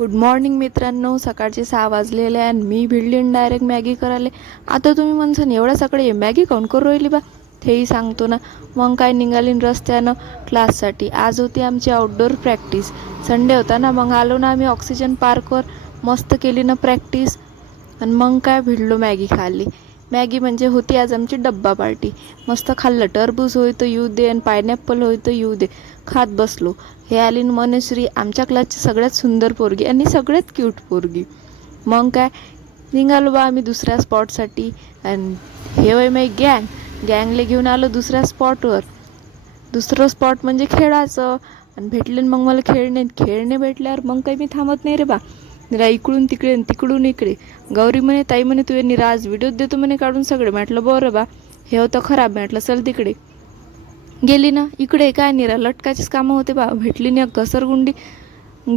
Good morning मित्रांनो, सकाळचे 6 वाजलेले आणि मी भिडलीन डायरेक्ट मॅगी करायला. आता तुम्ही म्हणसान एवढ्या सकाळी मॅगी काऊन करू राहिली बा, तेही सांगतो ना. मग काय निघालीन रस्त्यानं क्लाससाठी. आज होती आमची आउटडोर प्रॅक्टिस. संडे होता ना, मग आलो ना आम्ही ऑक्सिजन पार्कवर. मस्त केली ना प्रॅक्टिस आणि मग काय भिडलो मॅगी खाल्ली. मॅगी म्हणजे होती आज आमची डब्बा पार्टी. मस्त खाल्लं. टरबूज होय तर येऊ दे आणि पायनॅपल होय तर येऊ दे, खात बसलो. हे आली न मनश्री, आमच्या क्लासची सगळ्यात सुंदर पोरगी आणि सगळ्यात क्यूट पोरगी. मग काय निघालो बा आम्ही दुसऱ्या स्पॉटसाठी. आणि हे वय मी गँगले घेऊन आलो दुसऱ्या स्पॉटवर. दुसरं स्पॉट म्हणजे खेळाचं. आणि भेटले मग मला खेळणे भेटल्यावर मग काही मी थांबत नाही रे बा. निरा इकडून तिकडे तिकडून इकडे. गौरी म्हणे, ताई म्हणे तू निरा आज व्हिडिओ देतो म्हणे काढून सगळे. म्हटलं बरं बा, हे होतं खराब. म्हटलं चल तिकडे. गेली ना इकडे काय निरा लटकाचीच कामं होते बा. भेटली ना घसरगुंडी.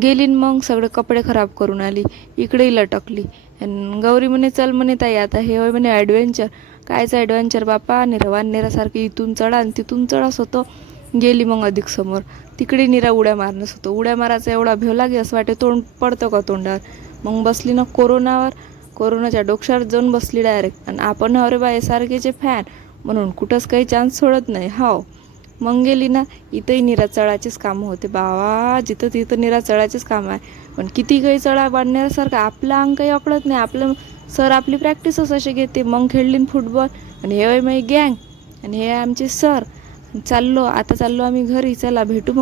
गेली मग सगळे कपडे खराब करून आली. इकडेही लटकली. आणि गौरी म्हणे चल म्हणे ताई आता हे होय म्हणे ॲडव्हेंचर. कायचं ॲडव्हेंचर बापा, निरवानेरासारखं इथून चढा आणि तिथून चढाच होतं. गेली मग अधिक समोर. तिकडे निरा उड्या मारणंच होतं. उड्या मारायचा एवढा भेव लागे, असं वाटे तोंड पडतं का तोंडावर. मग बसली ना कोरोनावर. कोरोनाच्या डोक्यावर जाऊन बसली डायरेक्ट. आणि आपण हवरे बा SRKचे फॅन म्हणून कुठंच काही चान्स सोडत नाही. हाव. मग गेली ना, इथंही निरा चढाचेच कामं होते बाबा. जिथं तिथं निरा चढाचेच काम आहे. पण किती काही चढा बांधण्यासारखं आपलं अंग काही आकडत नाही. आपलं सर आपली प्रॅक्टिसच असे घेते. मग खेळली फुटबॉल. आणि हे वय माझी गँग आणि हे आमचे सर. चाललो आम्ही घरी. चला भेटू मग.